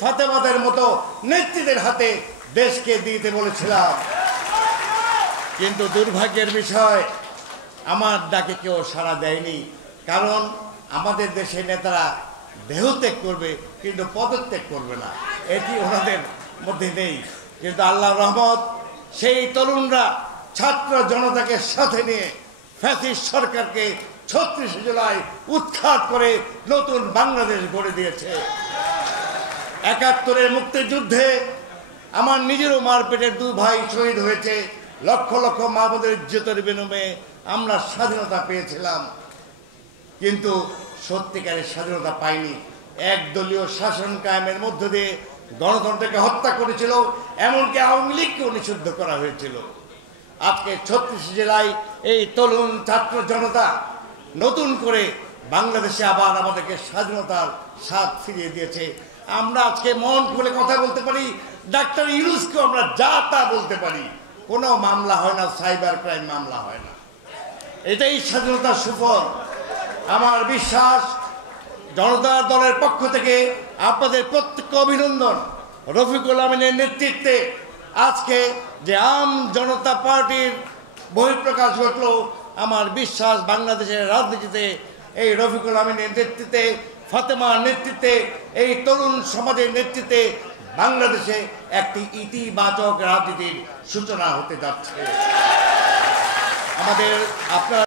ফাতেমাদের মতো নেতৃত্বের হাতে দেশকে দিতে বলেছিলাম। কিন্তু দুর্ভাগ্যের বিষয়, আমার ডাকে কেউ সাড়া দেয়নি। কারণ আমাদের দেশের নেতারা দেহত্যাগ করবে কিন্তু পদত্যাগ করবে না, এটি ওনাদের মধ্যে নেই। কিন্তু আল্লাহর রহমত, সেই তরুণরা ছাত্র জনতাকে সাথে নিয়ে ফ্যাসিস্ট সরকারকে ৩৬ জুলাই উৎখাত করে নতুন বাংলাদেশ গড়ে দিয়েছে। ৭১-এর মুক্তিযুদ্ধে আমার নিজেরও মার পেটের 2 ভাই শহীদ হয়েছে। লক্ষ লক্ষ মা বোনদের ইজ্জতের বিনিময়ে আমরা স্বাধীনতা পেয়েছিলাম, কিন্তু সত্যিকারের স্বাধীনতা পাইনি। একদলীয় শাসন কায়েমের মধ্য দিয়ে গণতন্ত্রকে হত্যা করেছিল, এমনকি আওয়ামী লীগকেও নিষিদ্ধ করা হয়েছিল। আজকে ৩৬ জেলায় এই তরুণ ছাত্র জনতা নতুন করে বাংলাদেশে আবার আমাদেরকে স্বাধীনতার স্বাদ ফিরিয়ে দিয়েছে। আমরা আজকে মন খুলে কথা বলতে পারি, ডাক্তার ইউনূসকেও আমরা যা তা বলতে পারি, কোনো মামলা হয় না, সাইবার ক্রাইম মামলা হয় না। এটাই স্বাধীনতার সুফল। আমার বিশ্বাস, জনতা দলের পক্ষ থেকে আপনাদের প্রত্যেককে অভিনন্দন। রফিকুল আমিনের নেতৃত্বে আজকে যে আম জনতা পার্টির বহিঃপ্রকাশ ঘটল, আমার বিশ্বাস বাংলাদেশের রাজনীতিতে এই রফিকুল আমিনের নেতৃত্বে, ফাতেমার নেতৃত্বে, এই তরুণ সমাজের নেতৃত্বে বাংলাদেশে একটি ইতিবাচক রাজনীতির সূচনা হতে যাচ্ছে। আমাদের আপনার